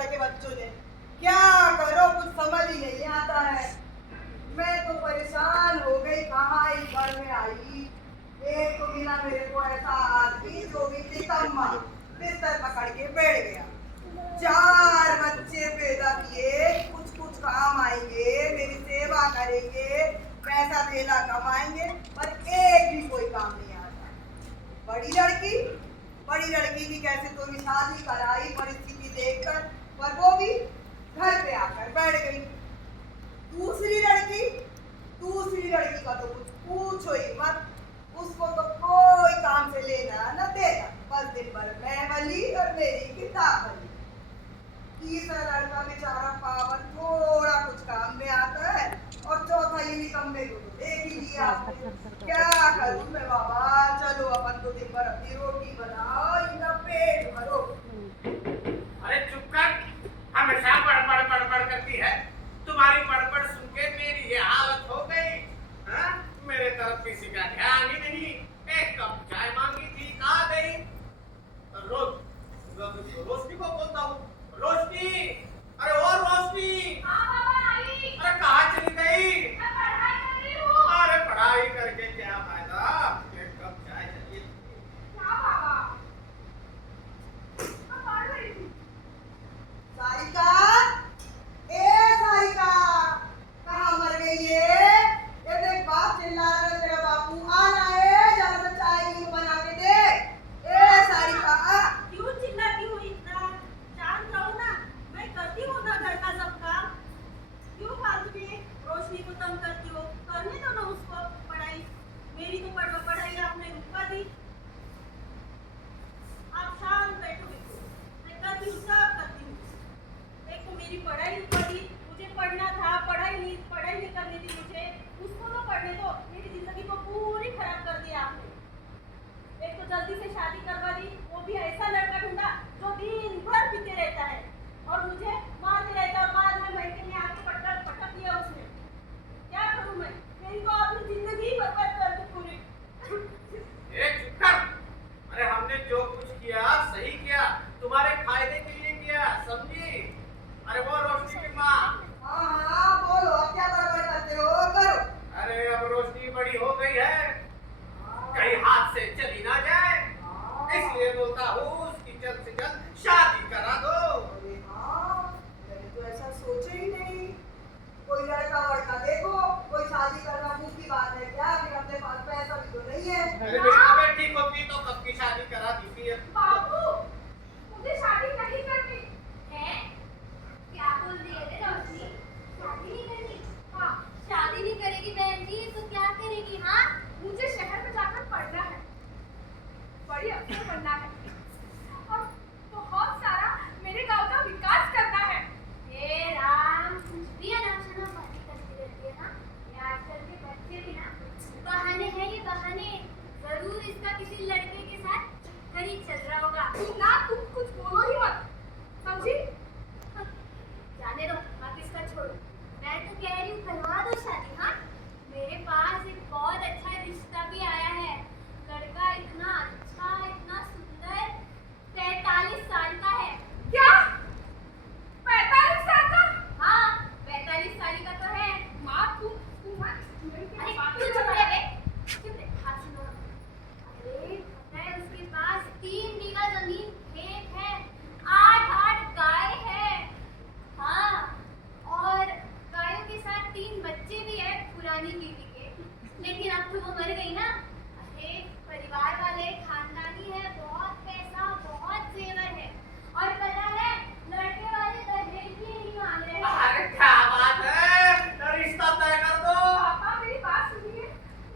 बिगाड़ के बच्चों ने। क्या करो कुछ समझ ही नहीं आता है। मैं तो परेशान हो गई, कहाँ इस घर में आई। एक तो बिना मेरे को ऐसा आदमी जो भी निकम्मा बिस्तर पकड़ के बैठ गया। 4 बच्चे पैदा किए, कुछ कुछ काम आएंगे, मेरी सेवा करेंगे, पैसा थैला कमाएंगे, पर एक भी कोई काम नहीं आता। बड़ी लड़की की कैसे तो भी शादी कराई परिस्थिति देखकर, पर वो भी घर पे आकर बैठ गई। दूसरी लड़की का तो कुछ पूछो ही मत। उसको तो कोई काम से लेना न देना, बस दिन भर मैं वाली और मेरी किताब वाली। तीसरा लड़का बेचारा पावन, थोड़ा कुछ काम में आता है, और चौथा ये निकम्मे को तो देख ही लिया आपने। क्या करूं मैं बाबा, चलो अपन तो दिन भर अपनी रोटी बनाओ, इनका पेट भरो। अरे चुप कर, हमेशा बड़बड़ करती है। तुम्हारी बड़बड़ सुन के मेरी ये हालत हो गई। हाँ? मेरे तरफ किसी का ध्यान ही नहीं। एक कप चाय मांगी थी, कहाँ गई? रोशनी को बोलता हूँ, रोशनी, अरे ओ रोशनी, अरे कहाँ चली गई? अरे पढ़ाई करके क्या फायदा, एक कप चाय चाहिए। सारिका, सारिका, कहाँ मर गई ये देख बाप चिल्ला रहा है, तेरा बापू आ रहा है, जरा सा चाय यूं बना के दे। सारिका, क्यों चिल्लाती हो इतना? शांत रहो ना, मैं करती हूँ ना घर का सब काम। क्यों फालतू में रोशनी को तंग करती हो? करने दो ना उसको पढ़ाई। मेरी तो पढ़ाई आपने रुकवा दी। आप शांत बैठो, मैं करती हूँ, सब करती हूँ। एक तो मेरी पढ़ाई रुकवा दी, मुझे पढ़ना था, पढ़ाई नहीं करनी थी मुझे। उसको तो पढ़ने दो, मेरी जिंदगी को पूरी खराब कर दिया आपने। एक तो जल्दी से शादी करवा दी, वो भी ऐसा लड़का ढूंढा जो दिन भर पीते रहता है और मुझे मारते रहता है, और बाद में महके में आके पटक दिया उसने। क्या करूं मैं? मेरी तो आपने जिंदगी बर्बाद कर दी पूरी। चुप कर। अरे हमने जो कुछ किया सही किया, तुम्हारे फायदे के लिए किया, समझी? अरे वो रोशनी की माँ। हाँ बोलो, अब क्या बड़बड़ करते हो, करो। अरे अब रोशनी बड़ी हो गई है, कहीं हाथ से चली ना जाए, इसलिए बोलता हूँ उसकी जल्द से जल्द शादी करा दो। अरे हाँ, मैंने तो ऐसा सोचा ही नहीं। कोई लड़का वड़का देखो, कोई शादी करना मुश्किल बात है क्या? अभी अपने पास पैसा भी तो नहीं है। अरे मेरी तबीयत ठीक होती तो कब की शादी करा दी थी। बाबू, मुझे शादी नहीं करनी है। क्या बोल दिए रे रोशनी? शादी नहीं करनी? हाँ, शादी नहीं करेगी बहन जी, तो क्या करेगी? हाँ, मुझे शहर में जाकर पढ़ना है, बड़ी अफसर बनना है, और बहुत सारा मेरे गांव का विकास करना है। हे राम, कुछ भी अनाप-शनाप बातें करती रहती है ना। ये आजकल के बच्चे भी ना बहाने हैं, ये बहाने। जरूर इसका किसी लड़के के साथ चक्कर ही चल रहा होगा। ना तुम कुछ बोलो ही मत, समझी? जाने दो, आप इसका छोड़ो। मैं तो कह रही हूँ करवा दो शादी। हाँ, मेरे पास एक बहुत अच्छा रिश्ता भी आया है। लड़का इतना अच्छा, इतना सुंदर, 43 साल का है। क्या? 45 साल का? हाँ, 45 साल का तो है। माँ तुम अरे तू चुप रह बे, चुप रह, हाथ सुनो। अरे पता है उसके पास 3 बीघा जमीन, खेत है, 8 गाय है। हाँ, और गायों के साथ 3 बच्चे भी है पुरानी बीवी के, लेकिन अब तो वो मर गई ना। अरे परिवार वाले खानदानी है, बहुत पैसा, बहुत जेवर है, और पता है लड़के वाले दहेज भी नहीं मांग रहे हैं। अरे क्या बात है, रिश्ता तय कर दो। पापा मेरी बात सुनिए।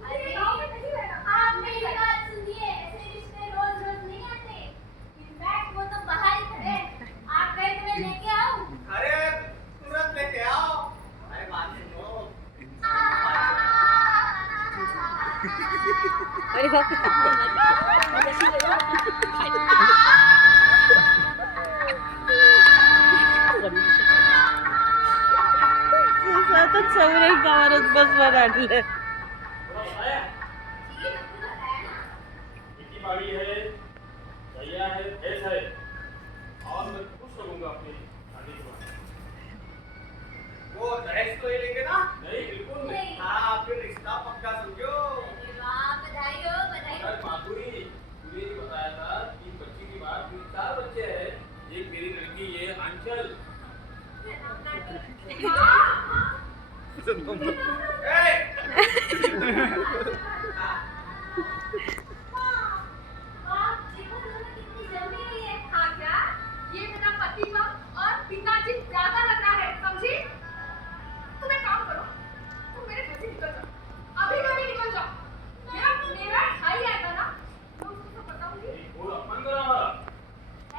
अरे गांव में नहीं रहना। आप मेरी बात सुनिए, ऐसे रिश्ते रोज रोज नहीं आते। इनफैक्ट वो तो बाहर ही खड़े हैं। आप कहे तो मैं लेके आऊं? अरे तुरंत लेके आओ। अरे बात सुनो। अरे बाप रे, सौरे गावात बसवर आणलं. बाड़ी है, गैया है, भैंस है, और मैं खुश रहूंगा अपनी आप देखो दोनों कितनी जल्दी हुई है। हाँ क्या? ये मेरा पति का और पिताजी ज्यादा लग रहा है, समझी? तुम एक काम करो, तुम मेरे घर से निकल जाओ, अभी कभी निकल जाओ। मेरा भाई आएगा ना, मैं उसको सब बताऊंगी।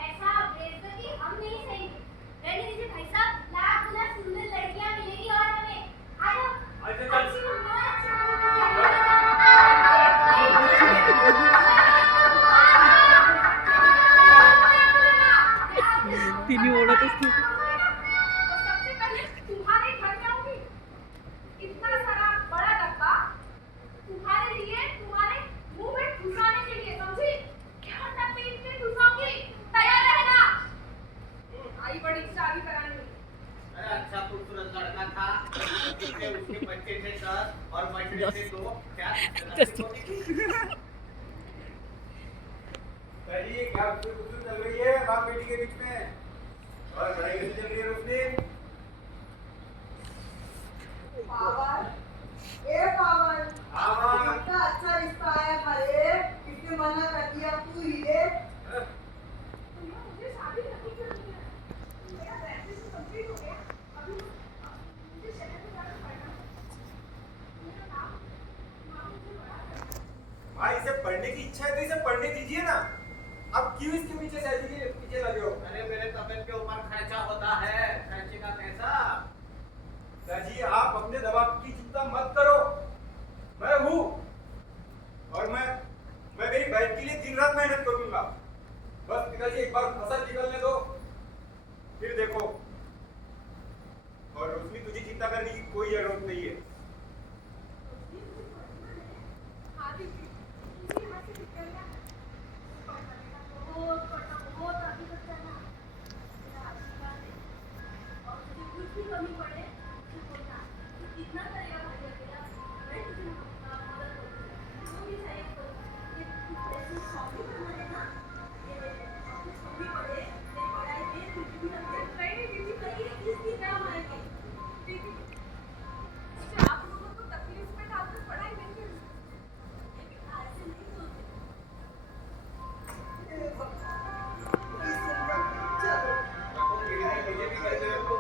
ऐसा बेइज्जती हम नहीं सहेंगे। रहने दीजिए भाई साहब, लाख गुना सुंदर लड़कियां मिलेगी और हमें। आ जाओ। अच्छी तिन्ही ओढत असते. सबसे पहले तुम्हारे घर में आऊंगी। इतना सारा बड़ा डब्बा तुम्हारे लिए, तुम्हारे मुंह में घुसाने के लिए, समझी? क्या डब्बे इतने घुसाओगी? तैयार रहना। आई बड़ी शादी करानी। अरे अच्छा खूबसूरत लड़का था, उसके बच्चे थे 10 और बछड़े थे 2। क्या कहिए क्या गुफ्तगू चल रही है बाप बेटी के बीच में और लड़ाई कैसे चल रही है रोशनी? पावन, ए पावन, हाँ माँ। कितना अच्छा रिश्ता आया था रे, किसने मना कर दिया तू ही रे। मुझे शादी नहीं करनी है। मेरा ग्रेजुएशन कंप्लीट हो गया। अभी मुझे शहर में जाना पड़ेगा। मेरा नाम मुझे बड़ा करना है। भाई इसे पढ़ने की इच्छा है तो इसे पढ़ने दीजिए ना। अब क्यों इसके पीछे शादी के पीछे लगे हो? अरे मेरे तबियत के ऊपर खर्चा होता है, खर्चे का पैसा। दादी आप अपने दबाव की चिंता मत करो, मैं हूँ और मैं मेरी बहन के लिए दिन रात मेहनत करूंगा। बस पिताजी एक बार फसल निकलने दो, फिर देखो। और रोशनी तुझे चिंता करने की कोई जरूरत नहीं है। आप लोगों को तकलीफ में डालकर पढ़ाई नहीं करनी। ऐसे नहीं बोलते। ए भगवान, कोई संकट चलो। मुझे भी कहते रखो।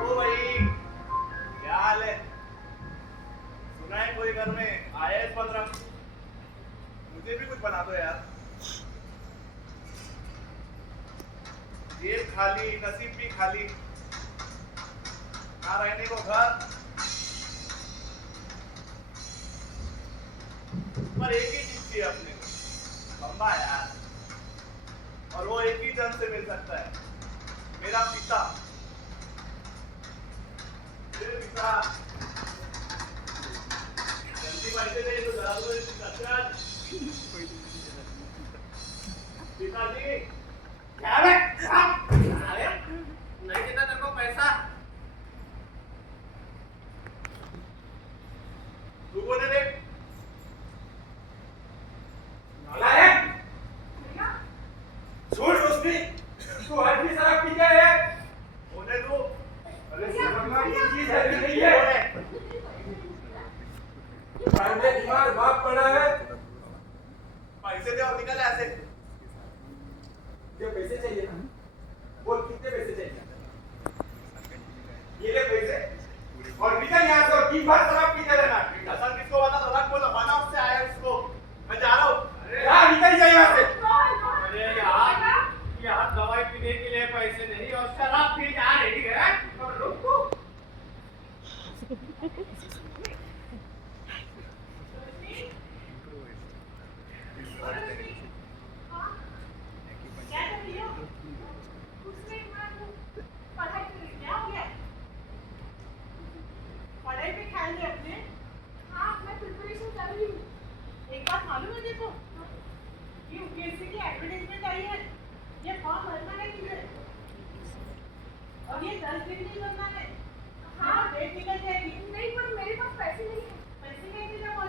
ओ भाई क्या हाल है? सुना है कोई घर में IAS बन रहा? मुझे भी कुछ बना दो यार। जेब खाली, नसीब भी खाली, ना रहने को घर। पर एक ही चीज चाहिए अपने को, बम्बा यार। और वो एक ही जन से मिल सकता है, मेरा पिता। मेरे पिता जल्दी पैसे दे तो जरा दो इस कचरा। पिताजी क्या है? अरे नहीं देता तेरे को पैसा। तू कौन है रे? नालायक! छोड़ रोशनी, तू आज भी शराब पी गया है। कौन है तू? अरे समझना की चीज है कि नहीं है? पढ़ने दिमाग बाप पड़ा है। पैसे दे और निकल यहाँ से। क्या पैसे चाहिए? बोल कितने पैसे चाहिए? ये ले पैसे और निकल यहाँ से और 3 बार शराब पीते रहना। असल किसको बता दो, रख बोला बना उससे आया उसको। मैं जा रहा हूँ। हाँ निकल जाए यहाँ से। अरे यार, यहाँ दवाई पीने के लिए पैसे नहीं और शराब पी जा रही है। और रुको। पढ़ाई पे ख्याल दे अपने। हाँ, मैं प्रिपरेशन कर रही हूँ। एक बात मालूम है देखो, यूपीएससी की एडवर्टाइजमेंट आई है, ये फॉर्म भरना है तुझे और ये 10 दिन नहीं करना है। हाँ डेट निकल जाएगी। नहीं, पर मेरे पास पैसे नहीं है। पैसे कैसे जमा हो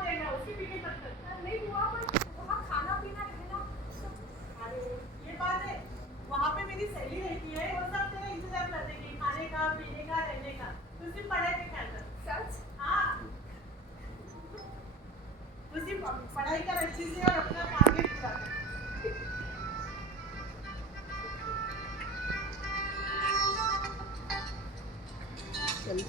अरे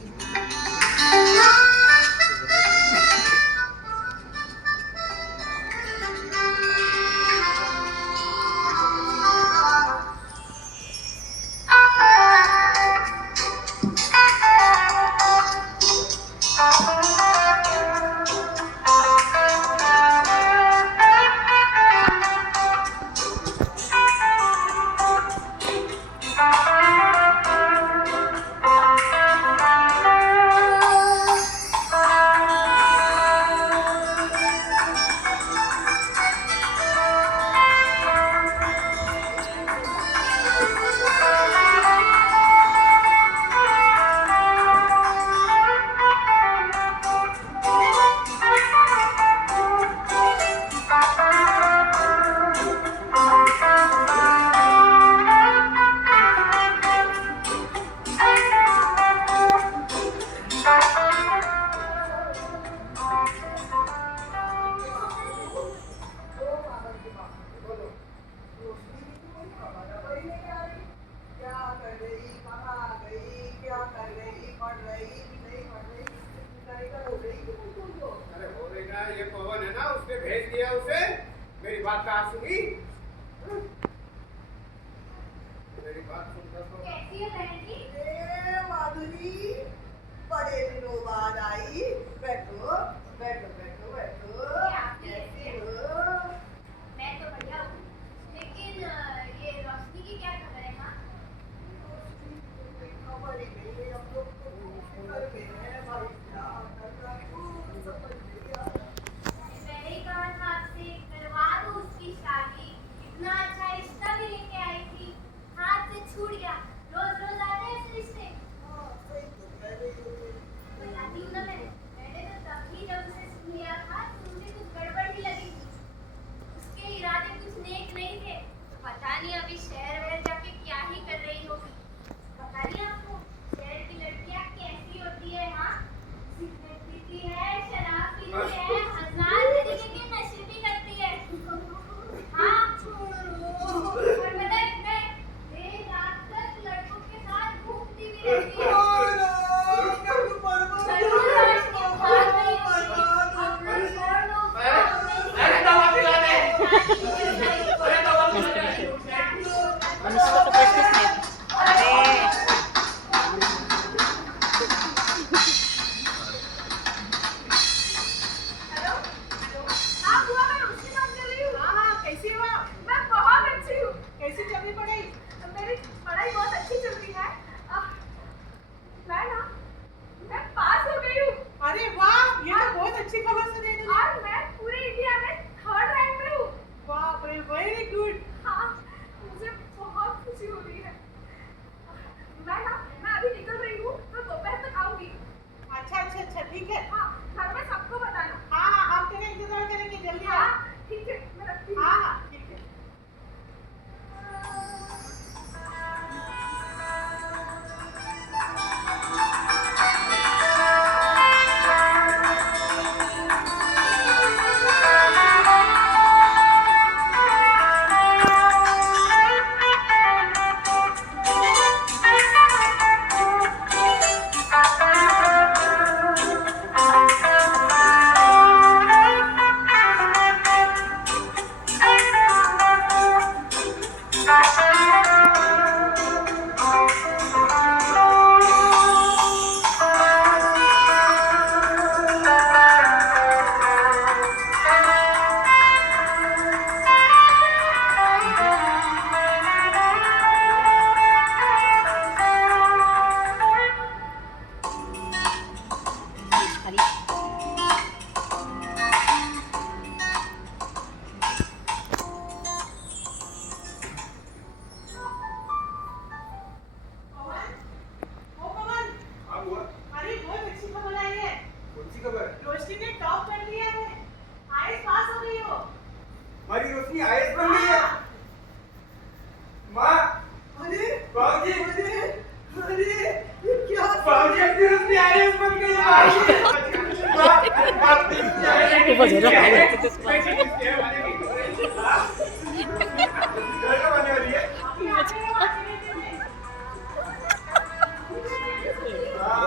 हो रहेगा, ये पवन है ना, उसने भेज दिया उसे। मेरी बात कहाँ सुनी? मेरी बात सुनता तो कैसी है बहन जी? माधुरी, बड़े दिनों बाद आई। बैठो बैठो बैठो बैठो। कैसे हो? मैं तो बढ़िया हूँ, लेकिन ये रोशनी की क्या खबर है? हाँ, खबर ही नहीं, हम लोग तो घर में हैं भाई, क्या करना कुछ समझ नहीं आ रहा। मैंने ही कहा था आपसे करवा दो उसकी शादी। इतना अच्छा रिश्ता भी लेके आई थी, हाथ से छूट गया। रोज रोज आते हैं ऐसे रिश्ते। हाँ, सही तो कह रही हो तुम। बताती हूँ ना मैंने तो तभी जब उसे सुन लिया था तो मुझे कुछ गड़बड़ ही लगी थी। उसके इरादे कुछ नेक नहीं थे। तो पता नहीं अभी शहर वहर जाके क्या ही कर रही होगी। पता नहीं आपको शहर की लड़कियाँ कैसी होती है? हाँ, सिगरेट पीती है, शराब पीती है, हजार तरीके के नशे भी करती है। हाँ, और पता है मैं देर रात तक लड़कों के साथ घूमती भी रहती हूँ। अरे दवा पिला दे। अरे दवा पिला दे। अनुष्का तो प्रश्नच नाही. अरे हेलो हाँ बुआ, मैं रोशनी बात कर रही हूँ। हाँ, कैसी हो आप? मैं बहुत अच्छी हूँ। कैसी चल रही पढ़ाई? मेरी पढ़ाई बहुत अच्छी चल रही है। मैं पास हो गई हूँ अरे वाह, ये तो बहुत अच्छी खबर सुनी तुमने। और मैं पूरे इंडिया में 3rd रैंक में हूँ। बाप रे, वेरी गुड। हाँ, मुझे बहुत खुशी हो रही है। मैं अभी निकल रही हूँ तो दोपहर तक आऊंगी। अच्छा अच्छा अच्छा, ठीक है। हाँ, घर में सबको बताना। हाँ हाँ, हम तेरा इंतजार करेंगे, जल्दी आ। हाँ, ठीक है, मैं रखती हूँ। हाँ हाँ, ठीक है। खाली पवन, ओ पवन, हाँ बुआ, अरे बहुत अच्छी खबर आई है। कौन सी खबर? रोशनी ने टॉप कर लिया है, आईएएस पास हो गई हो। हमारी रोशनी आईएएस बन गई है। माँ, अरे बाबूजी, अरे अरे ये क्या बाबूजी, अपनी रोशनी आईएएस बन गई है। खूपच आहे रे. घर कब आने वाली है? आपकी आंखें वो आने देते हैं। हाँ,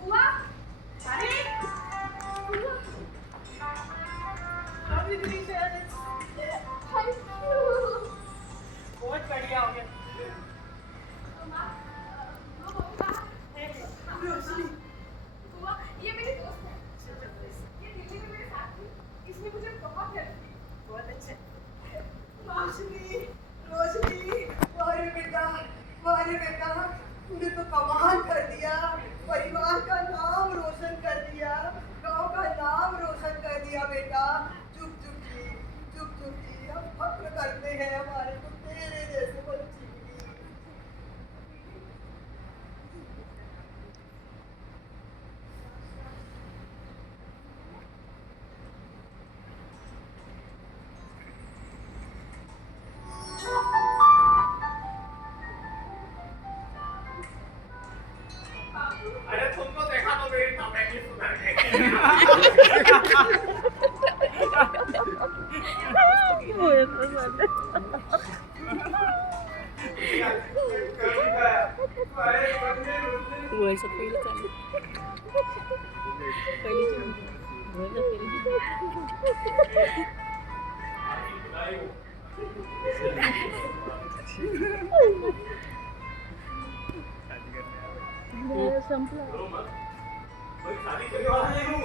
हुआ अरे बहुत बढ़िया हो गया हुआ ये मेरी दोस्त है ये दिल्ली में मेरे साथ थी इसने मुझे बहुत हेल्प की बहुत अच्छे रोशनी रोशनी वारे बेटा तूने तो कमाल कर दिया परिवार का नाम रोशन कर दिया गांव का नाम रोशन कर दिया बेटा चुप चुप की हम फक्र करते हैं हमारे को तेरे जैसे बच्ची मिली अरे तुमको देखा तो मेरी तबीयत ही सुधर गई वर्ष पहिलं चालू पहिलीची शादी करने आ गए। संपलं कोई शादी करने वाला नहीं हूँ